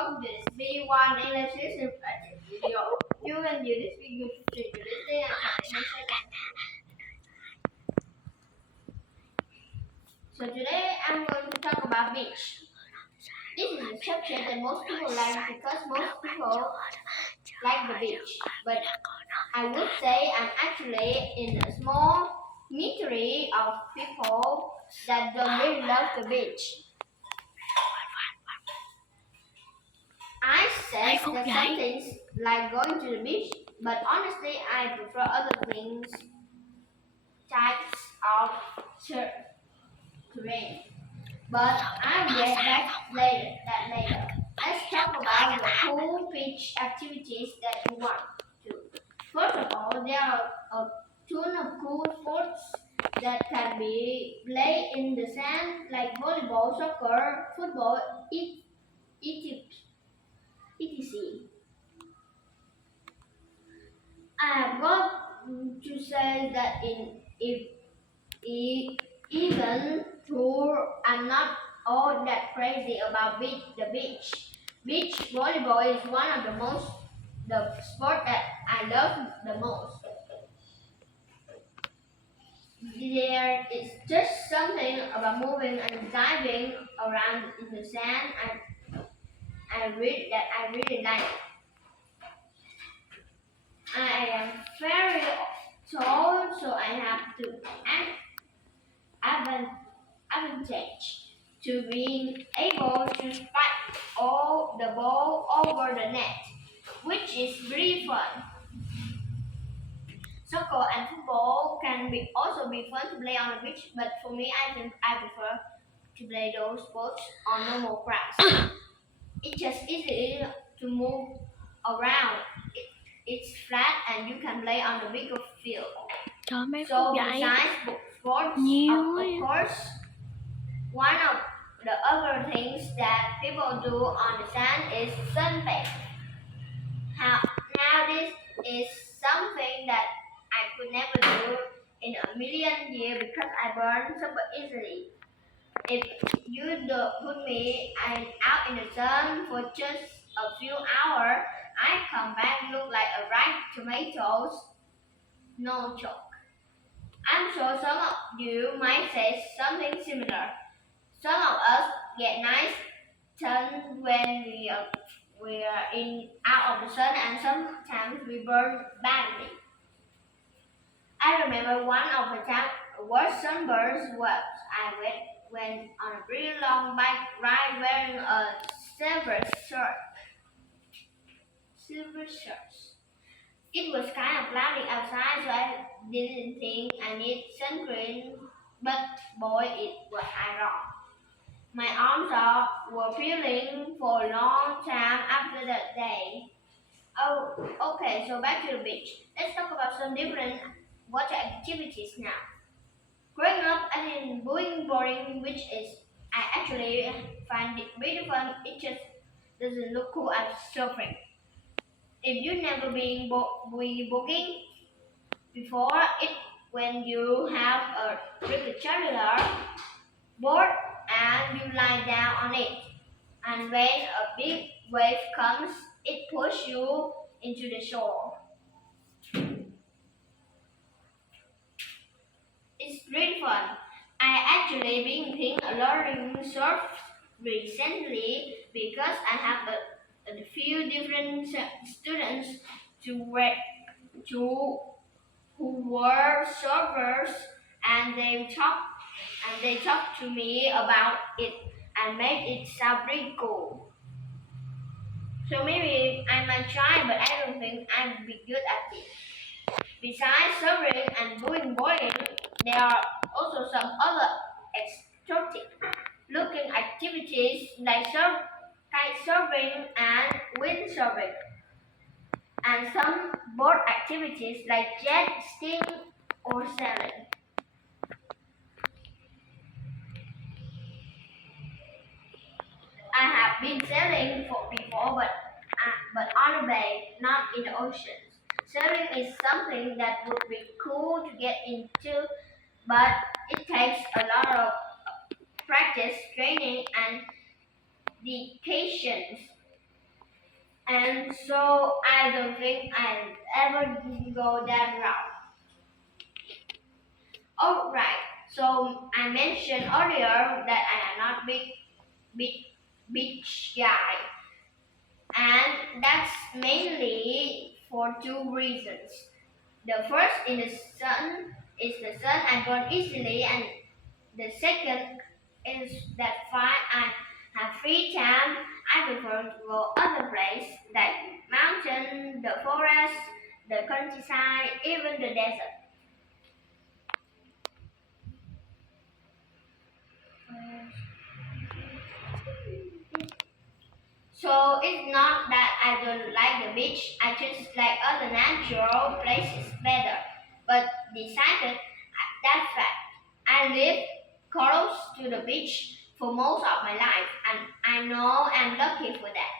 welcome to this B1 English lesson practice video. You can do this video to listening and English seconds. So today I'm going to talk about beach. This is a subject that most people like because most people like the beach. But I would say I'm actually in a small minority of people that don't really love the beach. I said that some things like going to the beach, but honestly I prefer other things, types of terrain. But I'll get back later. Let's talk about the cool beach activities that you want to. First of all, there are a ton of cool sports that can be played in the sand like volleyball, soccer, football, etc. I have got to say that even though I'm not all that crazy about the beach. Beach volleyball is one of the sport that I love the most. There is just something about moving and diving around in the sand I really like. I am very tall, so I have to advantage to being able to spike all the ball over the net, which is really fun. Soccer and football can also be fun to play on the beach, but for me, I think I prefer to play those sports on normal grass. It's just easy to move around. It's flat and you can play on a bigger field. So besides sports, of course, one of the other things that people do on the sand is sunbathe. Now this is something that I could never do in a million years because I burn super easily. If you put me out in the sun for just a few hours, I come back look like a ripe tomatoes. No joke. I'm sure some of you might say something similar. Some of us get nice tan when we are out of the sun, and sometimes we burn badly. I remember one of the worst sunburns was I went on a really long bike ride wearing a silver shirt. It was kind of cloudy outside, so I didn't think I need sunscreen, but boy, was I wrong. My arms were peeling for a long time after that day. Oh, okay, so back to the beach. Let's talk about some different water activities now. Growing up, I didn't doing boarding, which is I actually find it really fun. It just doesn't look cool as surfing. If you've never been booking before, when you have a rectangular board and you lie down on it, and when a big wave comes, it pushes you into the shore. It's really fun. I actually been thinking learning surf recently because I have a few different students who were surfers, and they talked to me about it and made it sound pretty cool. So maybe I might try, but I don't think I'd be good at it. Besides surfing and doing boarding, there are also some other exotic looking activities like kite surfing and windsurfing, and some board activities like jet skiing or sailing. I have been sailing before, but on a bay, not in the ocean. Sailing is something that would be cool to get into, but it takes a lot of practice, training, and dedication. and so I don't think I'll ever go that route. Alright, so I mentioned earlier that I am not big beach guy, and that's mainly for two reasons. The first is the sun I burn easily, and the second is that fine I have free time. I prefer to go other places like mountain, the forest, the countryside, even the desert. So it's not that I don't like the beach, I just like other natural places better. But decided that fact, I live close to the beach for most of my life, and I know I'm lucky for that.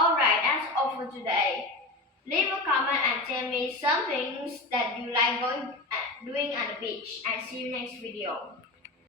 Alright, that's all for today. Leave a comment and tell me some things that you like doing at the beach. I'll see you next video.